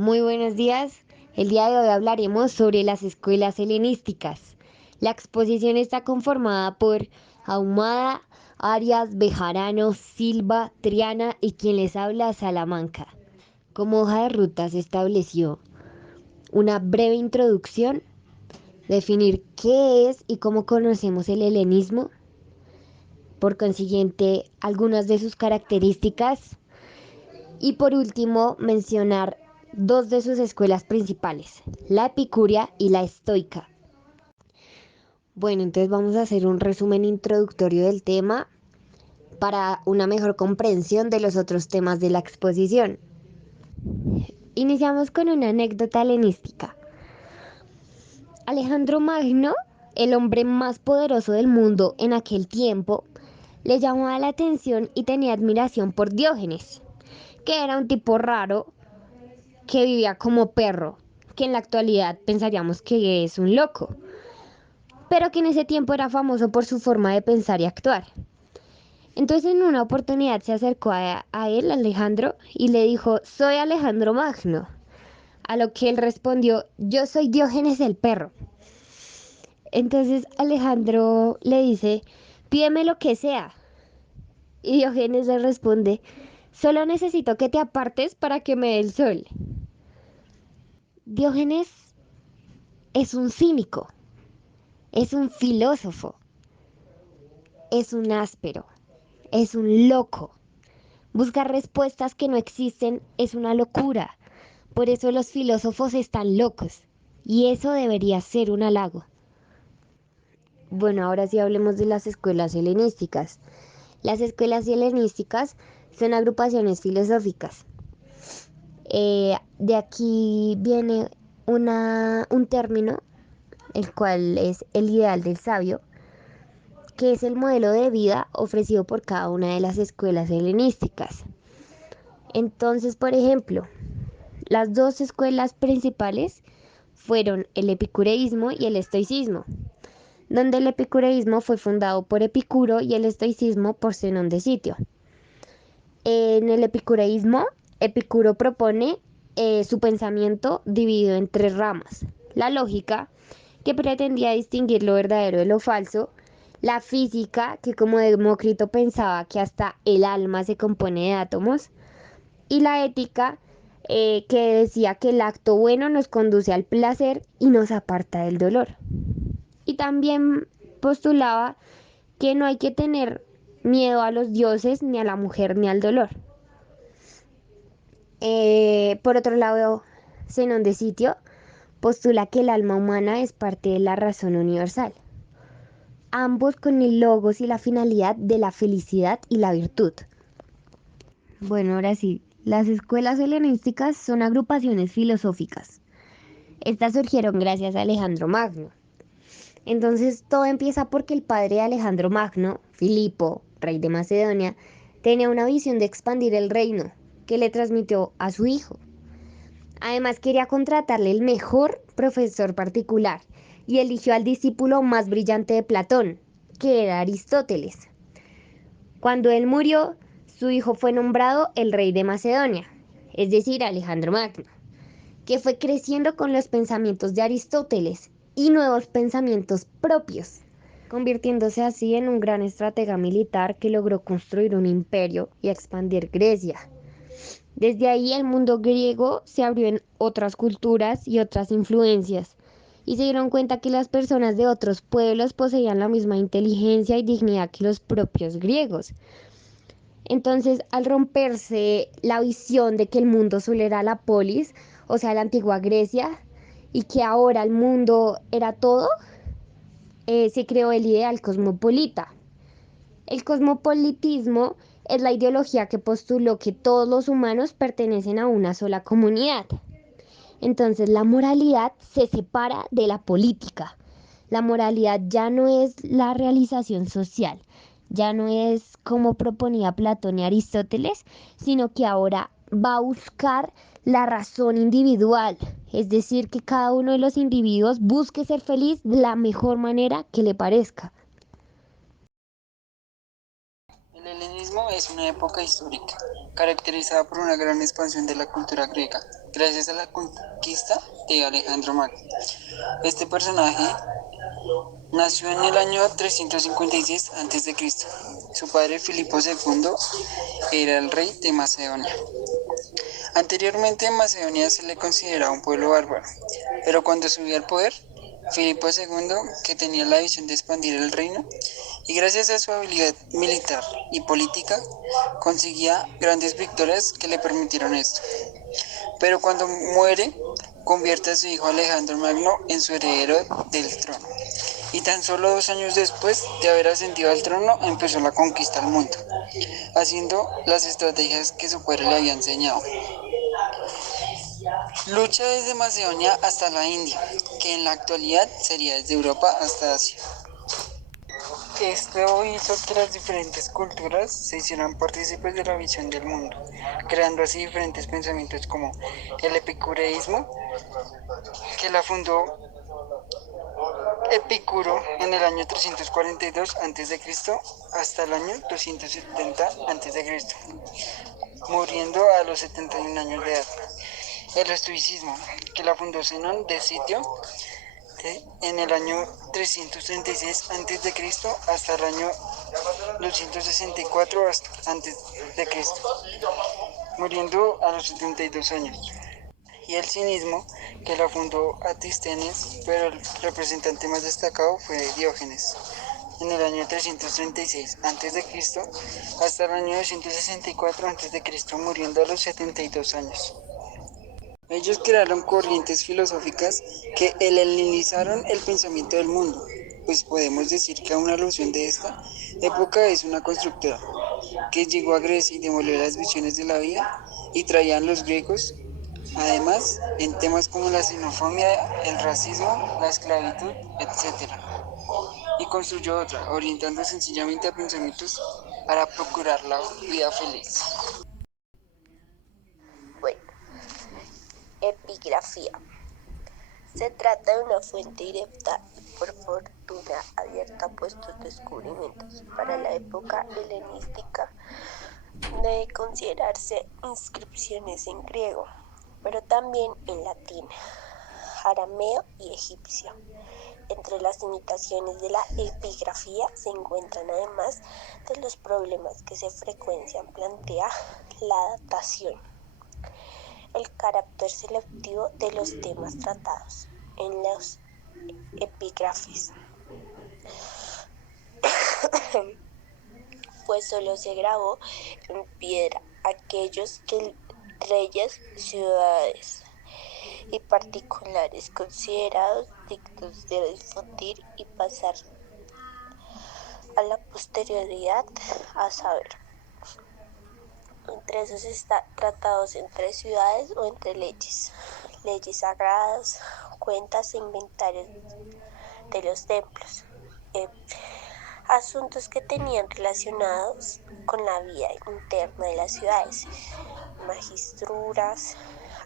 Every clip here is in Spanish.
Muy buenos días. El día de hoy hablaremos sobre las escuelas helenísticas. La exposición está conformada por Ahumada, Arias, Bejarano, Silva, Triana y quien les habla Salamanca. Como hoja de ruta se estableció una breve introducción, definir qué es y cómo conocemos el helenismo, por consiguiente algunas de sus características y por último mencionar dos de sus escuelas principales, la epicurea y la estoica. Bueno, entonces vamos a hacer un resumen introductorio del tema para una mejor comprensión de los otros temas de la exposición. Iniciamos con una anécdota helenística. Alejandro Magno, el hombre más poderoso del mundo en aquel tiempo, le llamaba la atención y tenía admiración por Diógenes, que era un tipo raro que vivía como perro, que en la actualidad pensaríamos que es un loco, pero que en ese tiempo era famoso por su forma de pensar y actuar. Entonces en una oportunidad se acercó a él, Alejandro, y le dijo, soy Alejandro Magno. A lo que él respondió, yo soy Diógenes el perro. Entonces Alejandro le dice, pídeme lo que sea. Y Diógenes le responde, solo necesito que te apartes para que me dé el sol. Diógenes es un cínico, es un filósofo, es un áspero, es un loco. Buscar respuestas que no existen es una locura. Por eso los filósofos están locos. Y eso debería ser un halago. Bueno, ahora sí hablemos de las escuelas helenísticas. Las escuelas helenísticas son agrupaciones filosóficas. De aquí viene un término, el cual es el ideal del sabio, que es el modelo de vida ofrecido por cada una de las escuelas helenísticas. Entonces, por ejemplo, las dos escuelas principales fueron el epicureísmo y el estoicismo, donde el epicureísmo fue fundado por Epicuro y el estoicismo por Zenón de Sitio. En el epicureísmo, Epicuro propone su pensamiento dividido en tres ramas: la lógica, que pretendía distinguir lo verdadero de lo falso; la física, que como Demócrito pensaba que hasta el alma se compone de átomos; y la ética, que decía que el acto bueno nos conduce al placer y nos aparta del dolor. Y también postulaba que no hay que tener miedo a los dioses, ni a la mujer, ni al dolor. Por otro lado, Zenón de Sitio postula que el alma humana es parte de la razón universal, ambos con el logos y la finalidad de la felicidad y la virtud. Bueno, ahora sí, las escuelas helenísticas son agrupaciones filosóficas. Estas surgieron gracias a Alejandro Magno. Entonces todo empieza porque el padre de Alejandro Magno, Filipo, rey de Macedonia, tenía una visión de expandir el reino, que le transmitió a su hijo. Además quería contratarle el mejor profesor particular y eligió al discípulo más brillante de Platón, que era Aristóteles. Cuando él murió, su hijo fue nombrado el rey de Macedonia, es decir, Alejandro Magno, que fue creciendo con los pensamientos de Aristóteles y nuevos pensamientos propios, convirtiéndose así en un gran estratega militar que logró construir un imperio y expandir Grecia. Desde ahí el mundo griego se abrió en otras culturas y otras influencias, y se dieron cuenta que las personas de otros pueblos poseían la misma inteligencia y dignidad que los propios griegos. Entonces, al romperse la visión de que el mundo solo era la polis, o sea, la antigua Grecia, y que ahora el mundo era todo, se creó el ideal cosmopolita. El cosmopolitismo es la ideología que postuló que todos los humanos pertenecen a una sola comunidad. Entonces, la moralidad se separa de la política. La moralidad ya no es la realización social, ya no es como proponía Platón y Aristóteles, sino que ahora va a buscar la razón individual, es decir, que cada uno de los individuos busque ser feliz de la mejor manera que le parezca. El helenismo es una época histórica, caracterizada por una gran expansión de la cultura griega. gracias a la conquista de Alejandro Magno. Este personaje nació en el año 356 a.C. Su padre Filipo II era el rey de Macedonia. Anteriormente Macedonia se le consideraba un pueblo bárbaro, pero cuando subió al poder, Filipo II, que tenía la visión de expandir el reino, y gracias a su habilidad militar y política, conseguía grandes victorias que le permitieron esto. Pero cuando muere, convierte a su hijo Alejandro Magno en su heredero del trono. Y tan solo 2 años después de haber ascendido al trono, empezó la conquista del mundo, haciendo las estrategias que su padre le había enseñado. Lucha desde Macedonia hasta la India, que en la actualidad sería desde Europa hasta Asia. Esto hizo que las diferentes culturas se hicieran partícipes de la visión del mundo, creando así diferentes pensamientos como el epicureísmo, que la fundó Epicuro en el año 342 a.C. hasta el año 270 a.C., muriendo a los 71 años de edad. El estoicismo, que la fundó Zenón de Sitio en el año 336 a.C. hasta el año 264 a.C., muriendo a los 72 años. Y el cinismo, que la fundó Atisthenes, pero el representante más destacado fue Diógenes, en el año 336 a.C. hasta el año 264 a.C., muriendo a los 72 años. Ellos crearon corrientes filosóficas que helenizaron el pensamiento del mundo, pues podemos decir que una alusión de esta época es una constructora que llegó a Grecia y demolió las visiones de la vida y traían los griegos, además en temas como la xenofobia, el racismo, la esclavitud, etc. Y construyó otra, orientando sencillamente a pensamientos para procurar la vida feliz. Bueno, epigrafía. Se trata de una fuente directa y por fortuna abierta a puestos descubrimientos. Para la época helenística debe considerarse inscripciones en griego, pero también en latín, arameo y egipcio. Entre las limitaciones de la epigrafía se encuentran, además de los problemas que se frecuencian, plantea la datación, el carácter selectivo de los temas tratados en los epígrafes, pues solo se grabó en piedra aquellos que reyes, ciudades y particulares considerados dignos de difundir y pasar a la posterioridad, a saber, entre esos está tratados entre ciudades o entre leyes, leyes sagradas, cuentas e inventarios de los templos, asuntos que tenían relacionados con la vida interna de las ciudades, magistruras,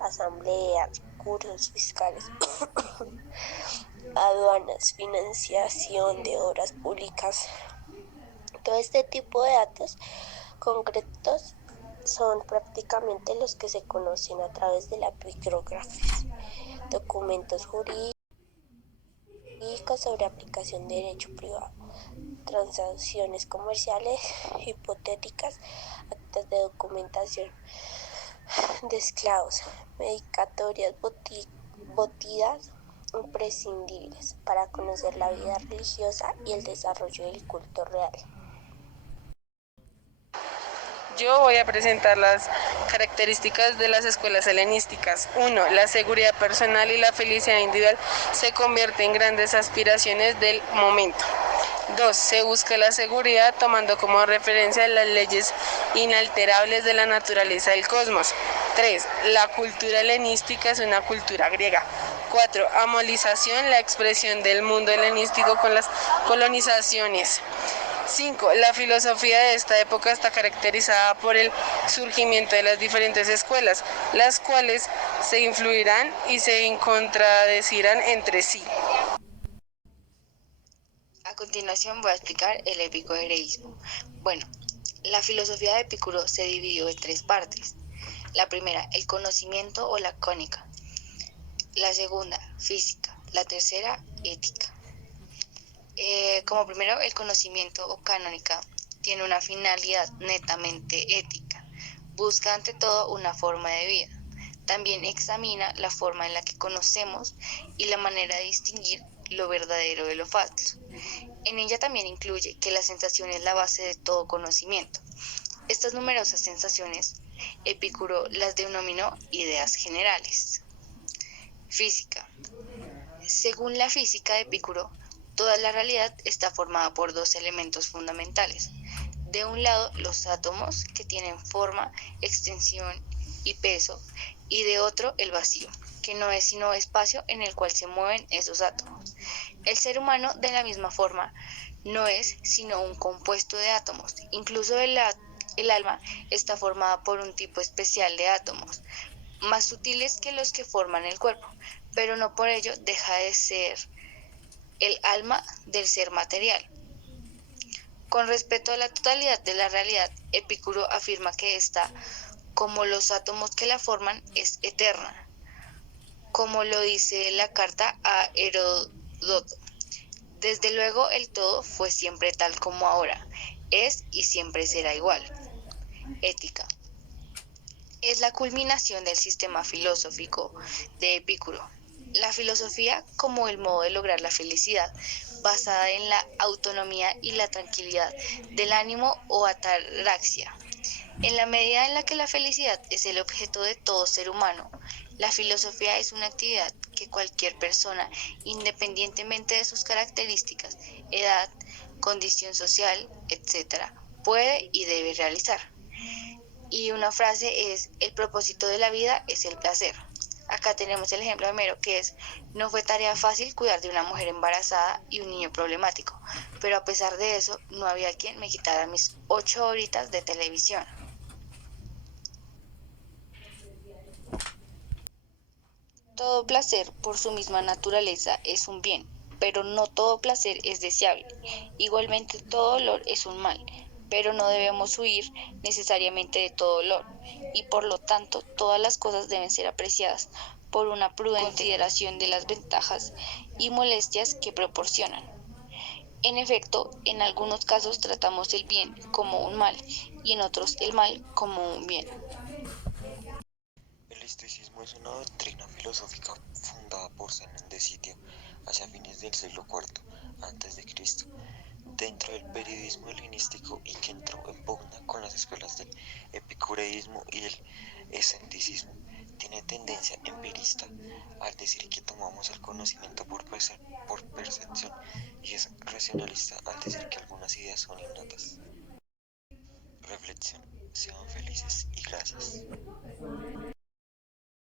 asambleas, cursos fiscales, aduanas, financiación de obras públicas. Todo este tipo de datos concretos son prácticamente los que se conocen a través de la epígrafes, documentos jurídicos sobre aplicación de derecho privado, transacciones comerciales hipotéticas, actas de documentación de esclavos, medicatorias, botidas imprescindibles para conocer la vida religiosa y el desarrollo del culto real. Yo voy a presentar las características de las escuelas helenísticas. 1. La seguridad personal y la felicidad individual se convierten en grandes aspiraciones del momento. 2. Se busca la seguridad tomando como referencia las leyes inalterables de la naturaleza del cosmos. 3. La cultura helenística es una cultura griega. 4. Amolización, la expresión del mundo helenístico con las colonizaciones. 5. La filosofía de esta época está caracterizada por el surgimiento de las diferentes escuelas, las cuales se influirán y se contradecirán entre sí. A continuación voy a explicar el epicureísmo. Bueno, la filosofía de Epicuro se dividió en tres partes. La primera, el conocimiento o la cónica. La segunda, física. La tercera, ética. Como primero, el conocimiento o canónica tiene una finalidad netamente ética. Busca ante todo una forma de vida. También examina la forma en la que conocemos y la manera de distinguir lo verdadero de lo falso. En ella también incluye que la sensación es la base de todo conocimiento. Estas numerosas sensaciones, Epicuro las denominó ideas generales. Física. Según la física de Epicuro, toda la realidad está formada por dos elementos fundamentales. De un lado, los átomos, que tienen forma, extensión y peso, y de otro, el vacío, que no es sino espacio en el cual se mueven esos átomos. El ser humano, de la misma forma, no es sino un compuesto de átomos. Incluso el alma está formada por un tipo especial de átomos, más sutiles que los que forman el cuerpo, pero no por ello deja de ser el alma del ser material. Con respecto a la totalidad de la realidad, Epicuro afirma que ésta, como los átomos que la forman, es eterna, como lo dice la carta a Heródoto. Desde luego el todo fue siempre tal como ahora, es y siempre será igual. Ética. Es la culminación del sistema filosófico de Epicuro. La filosofía como el modo de lograr la felicidad, basada en la autonomía y la tranquilidad del ánimo o ataraxia. En la medida en la que la felicidad es el objeto de todo ser humano, la filosofía es una actividad que cualquier persona, independientemente de sus características, edad, condición social, etc., puede y debe realizar. Y una frase es, el propósito de la vida es el placer. Acá tenemos el ejemplo de Homero, que es, no fue tarea fácil cuidar de una mujer embarazada y un niño problemático, pero a pesar de eso, no había quien me quitara mis 8 horitas de televisión. Todo placer, por su misma naturaleza, es un bien, pero no todo placer es deseable. Igualmente, todo dolor es un mal, pero no debemos huir necesariamente de todo dolor, y por lo tanto, todas las cosas deben ser apreciadas por una prudente consideración de las ventajas y molestias que proporcionan. En efecto, en algunos casos tratamos el bien como un mal y en otros el mal como un bien. El estoicismo es una doctrina filosófica fundada por Zenón de Sitio hacia fines del siglo IV a.C., dentro del periodismo helenístico y que entró en pugna con las escuelas del epicureísmo y del escepticismo. Tiene tendencia empirista al decir que tomamos el conocimiento por percepción y es racionalista al decir que algunas ideas son innatas. Reflexión. Sean felices y gracias.